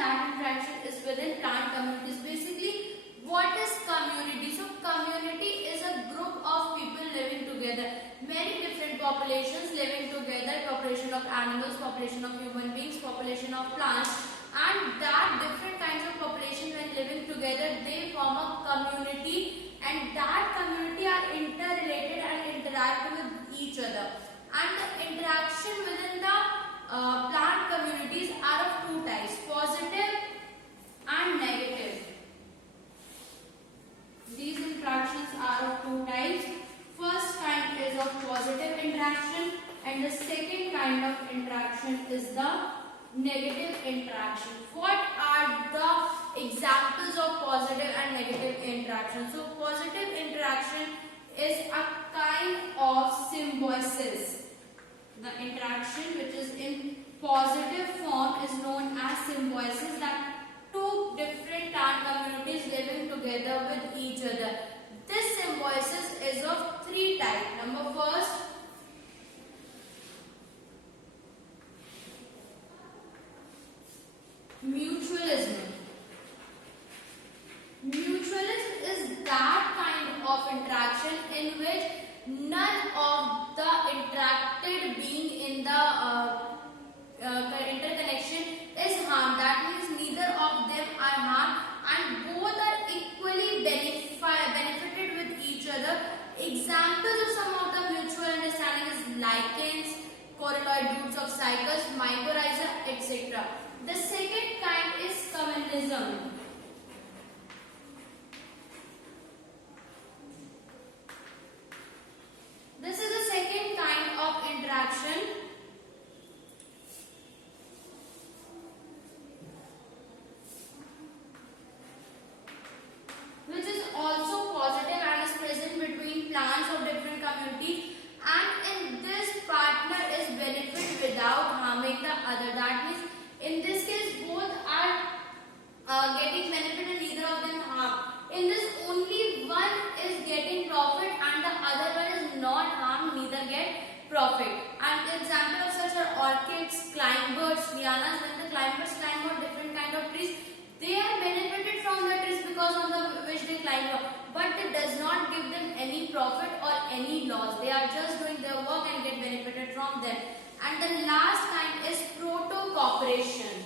that interaction is within plant communities. Basically, what is community? So community is a group of people living together, many different populations living together, population of animals, population of human beings, population of plants, and that different kinds of population when living together, they form a community, and that community are interrelated and interact with each other. And the interaction within the plant communities are of two types, positive and negative. These interactions are of two types. First kind is of positive interaction, and the second kind of interaction is the negative interaction. What are the examples of positive and negative interaction? So positive interaction is a kind of symbiosis. The interaction which is in positive form is known as symbiosis, that two different plant communities living together with each other. This symbiosis is of three types. Number first, mutualism. Mutualism is that kind of interaction in which none of the interacted being in the interconnection is harmed. That means neither of them are harmed and both are equally benefited with each other. Examples of some of the mutual understanding is lichens, coralloid roots of cycas, mycorrhiza, etc. The second kind is communalism. This is the second kind of interaction which is also positive and is present between plants of different communities, and in this partner is benefit without harming the other. That means in this case both are getting benefit and neither of them harm. In this only one is getting profit and the other one is not harmed, neither get profit. And the example of such are orchids, climbers, lianas. When the climbers climb on different kind of trees, they are benefited from the trees because of the which they climb up, but it does not give them any profit or any loss. They are just doing their work and get benefited from them. And the last kind is proto-cooperation.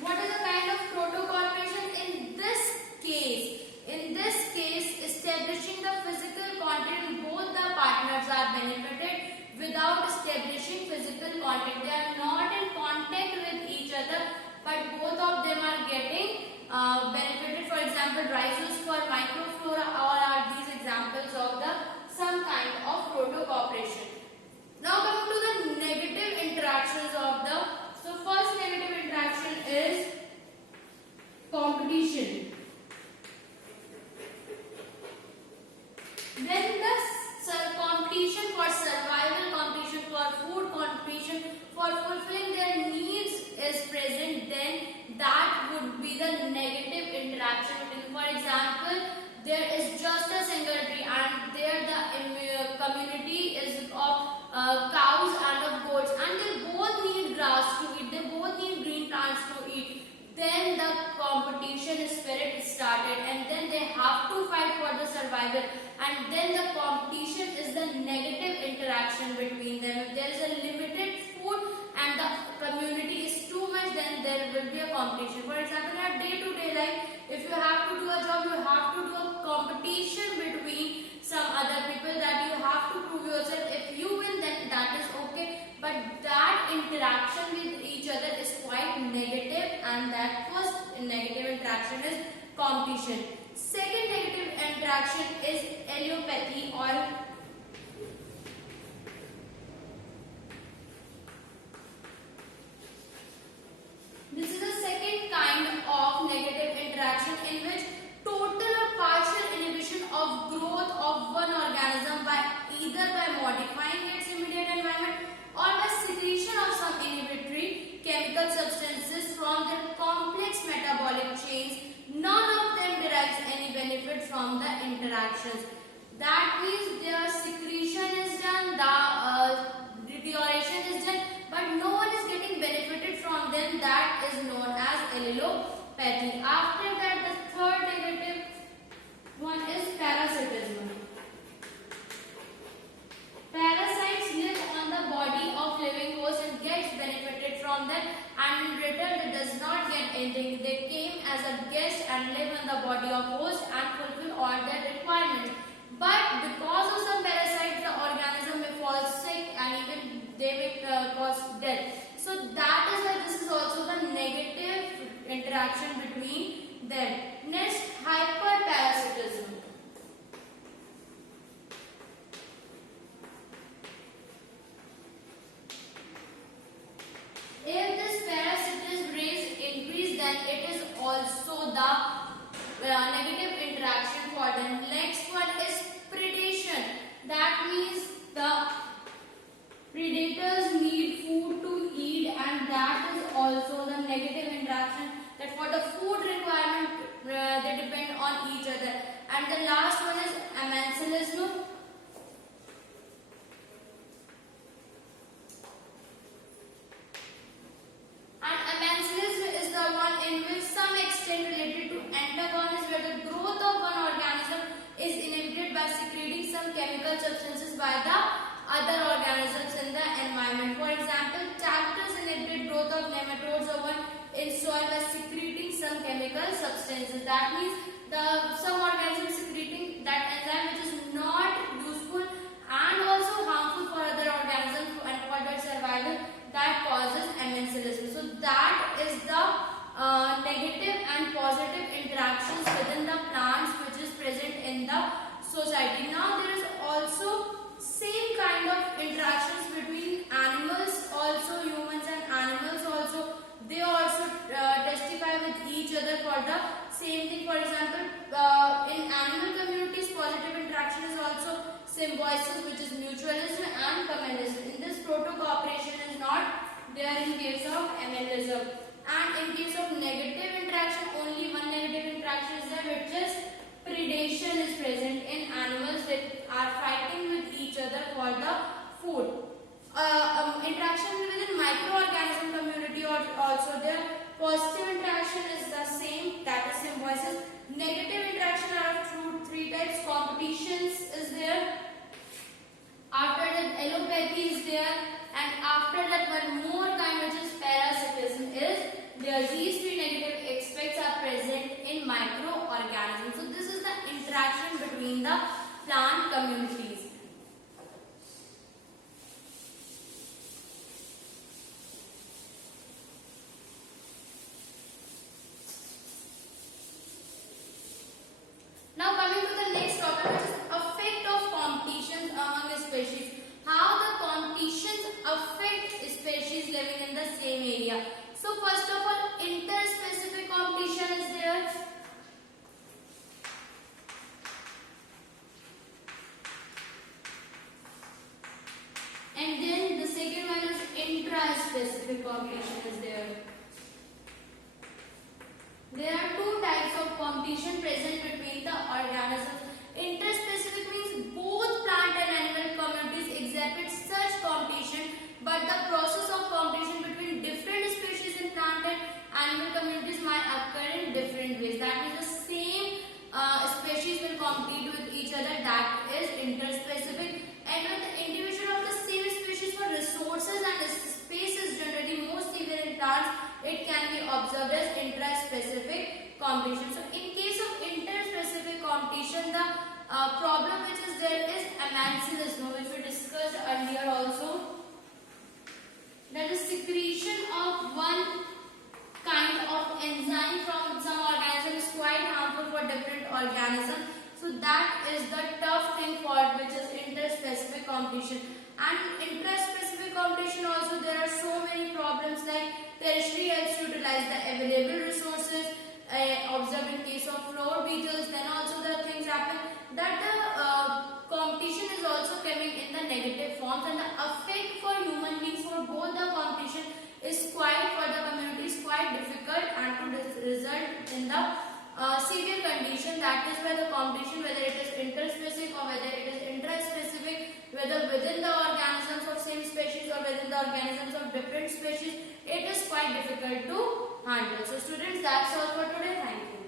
What is the kind of proto-cooperation in this case? In this case, establishing the physical contact, both the partners are benefited without establishing physical contact. They are not in contact with each other, but both of them are getting benefited. For example, rhizomes for microflora, all are these examples of the some kind of proto-cooperation. Now coming to the negative interactions of the, so first negative interaction is competition. When the competition for survival, competition for food, competition for fulfilling their needs is present, then that would be the negative interaction. For example, there is just a single tree and there the community is of cows and of goats, and they both need grass to eat, they both need green plants to eat. Then the competition spirit started and then they have to fight for the survival, and then the competition is the negative interaction between them. If there is a limited food and the community is too much, then there will be a competition. For example, in our day-to-day life, if you have to do a job, you have to do a competition between some other people, that you have to prove yourself. If you win, then that is okay, but that interaction with each other is quite negative, and that first negative interaction is competition. Second negative interaction is allelopathy, or this is the second kind of negative interaction in which total or partial inhibition of growth of one organism by either by modifying its immediate environment or by secretion of some inhibitory chemical substances from their complex metabolic chains. None of them derives any benefit from the interactions. That means they are secreting from them, and in return it does not get anything. They came as a guest and live in the body of host and fulfill all their requirements. But because of some parasites, the organism may fall sick and even they may cause death. So that is why this is also the negative interaction between them. Next, hyperparasitism. If this parasitism rates increase, then it is also the negative interaction for them. Next one is predation. That means the predators need food to eat, and that is also the negative interaction, that for the food requirement they depend on each other. And the last one is amensalism. And amensalism is the one in which some extent related to antagonism, where the growth of one organism is inhibited by secreting some chemical substances by the other organisms in the environment. For example, cactus inhibited growth of nematodes of one in soil by secreting some chemical substances. That means some organisms secreting that enzyme which is not useful and also harmful for other organisms and for their survival, that causes amensalism. So that is the negative and positive interactions within the plants which is present in the society. Now there is also same kind of interactions between animals also, humans and animals also. They also testify with each other for the same thing. For example, in animal communities, positive interaction is also symbiosis, which is mutualism and communism. In this, proto-cooperation is not there in case of animalism. And in case of negative interaction, only one negative interaction is there, which is predation is present in animals that are fighting with each other for the food. Interaction within microorganism community or also there. Positive interaction is the same, that is symbiosis. Negative interaction are of three types. Competitions is there. After that, allopathy is there, and after that, one more kind, which is parasitism is there. These three negative aspects are present in microorganisms. So this is the interaction between the plant communities. Now coming to the next topic, which is effect of competitions among species. How the competitions affect species living in the same area. So first of all, interspecific competition is there. And then the second one is intraspecific competition is there. There are two types of competition present between the organisms. Interspecific means both plant and animal communities exhibit such competition, but the process of competition between different species in plant and animal communities might occur in different ways. That means the same species will compete with each other, that is interspecific. And when the individual of the same species for resources and space is generally most severe in plants, it can be observed as intraspecific competition. So in case of interspecific competition, the problem which is there is amensalism, which we discussed earlier also. That is secretion of one kind of enzyme from some organism is quite harmful for different organisms. So that is the tough thing for it, which is interspecific competition. And intraspecific competition also, there are so many problems, like tertiary helps to utilize the available resources, observed in case of flower beetles. Then also the things happen that the competition is also coming in the negative forms, and the effect for human beings for both the competition is quite, for the community is quite difficult, and to result in the severe condition. That is why the competition, whether it is interspecific or whether it is intraspecific, whether within the organisms of same species or within the organisms of different species, it is quite difficult to handle. So students, that's all for today. Thank you.